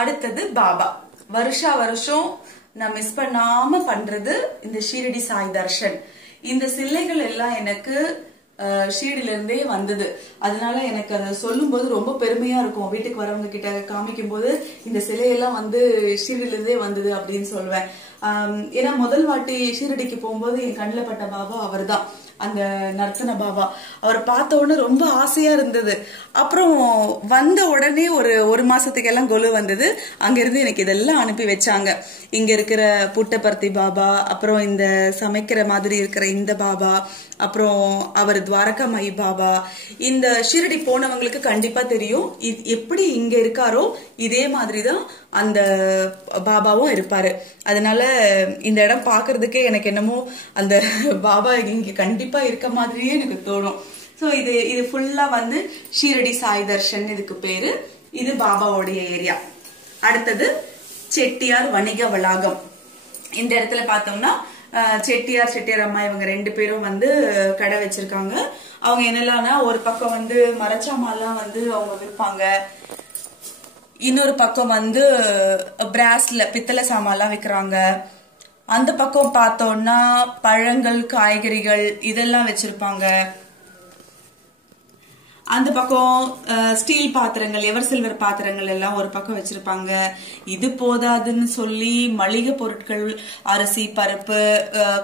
அடுத்தது பாபா. வருஷா வருஷம் நான் மிஸ் பண்ணாம பண்றது இந்த ஷீரடி சாய் தர்ஷன். இந்த சிலைகள் எல்லாம் எனக்கு ஷீரடில இருந்தே வந்தது. அதனால எனக்கு அதை சொல்லும் போது ரொம்ப பெருமையா இருக்கும். வீட்டுக்கு வரவங்க கிட்ட காமிக்கும் போது இந்த சிலையெல்லாம் வந்து ஷீரடில இருந்தே வந்தது அப்படின்னு சொல்லுவேன். ஏன்னா முதல் வாட்டி ஷீரடிக்கு போகும்போது என் கண்ணில் பட்ட பாபா அவர் தான், அந்த நர்த்தன பாபா. அவர் பார்த்த உடனே ரொம்ப ஆசையா இருந்தது. அப்புறம் வந்த உடனே ஒரு மாசத்துக்கு எல்லாம் கொலு வந்தது. அங்கிருந்து எனக்கு இதெல்லாம் அனுப்பி வச்சாங்க. இங்க இருக்கிற புட்டபர்த்தி பாபா, அப்புறம் இந்த சமைக்கிற மாதிரி இருக்கிற இந்த பாபா, அப்புறம் அவர் துவாரகாமாயி பாபா. இந்த ஷீரடி போனவங்களுக்கு கண்டிப்பா தெரியும், எப்படி இங்க இருக்காரோ இதே மாதிரிதான் அந்த பாபாவும் இருப்பாரு. அதனால இந்த இடம் பாக்குறதுக்கே எனக்கு என்னமோ அந்த பாபா இங்க கண்டிப்பா இருக்க மாதிரியே எனக்கு தோணும். சோ இது ஃபுல்லா வந்து ஷீரடி சாய் தர்ஷன் இதுக்கு பேரு. இது பாபாவோடைய ஏரியா. அடுத்தது செட்டியார் வணிக வளாகம். இந்த இடத்துல பார்த்தோம்னா செட்டியார் அம்மா இவங்க 2 பேரும் வந்து கடை வச்சிருக்காங்க. அவங்க என்னெல்லாம்னா, ஒரு பக்கம் வந்து மரச்சாமான்லாம் வந்து அவங்க விற்பாங்க, இன்னொரு பக்கம் வந்து பிராஸ்ல பித்தளை சாமான்லாம் விற்கிறாங்க. அந்த பக்கம் பார்த்தோம்னா பழங்கள், காய்கறிகள் இதெல்லாம் வச்சிருப்பாங்க. அந்த பக்கம் ஸ்டீல் பாத்திரங்கள், எவர் சில்வர் பாத்திரங்கள் எல்லாம் ஒரு பக்கம் வச்சிருப்பாங்க. இது போதாதுன்னு சொல்லி மளிகை பொருட்கள், அரிசி, பருப்பு,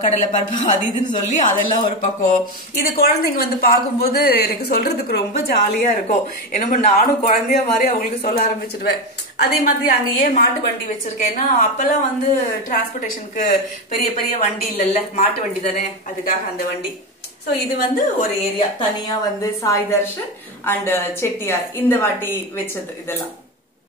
கடலை பருப்பு, அது இதுன்னு சொல்லி அதெல்லாம் ஒரு பக்கம். இது குழந்தைங்க வந்து பார்க்கும்போது எனக்கு சொல்றதுக்கு ரொம்ப ஜாலியா இருக்கும். என்னமோ நானும் குழந்தைய மாதிரி அவங்களுக்கு சொல்ல ஆரம்பிச்சிடுவேன். அதே மாதிரி அங்கேயே மாட்டு வண்டி வச்சிருக்கேன்னா, அப்பெல்லாம் வந்து டிரான்ஸ்போர்டேஷனுக்கு பெரிய பெரிய வண்டி இல்லைல்ல, மாட்டு வண்டி தானே, அதுக்காக அந்த வண்டி. சோ இது வந்து ஒரு ஏரியா தனியா வந்து சாய் தர்ஷன் அண்ட் செட்டியார் இந்த வாட்டி வச்சது இதெல்லாம்.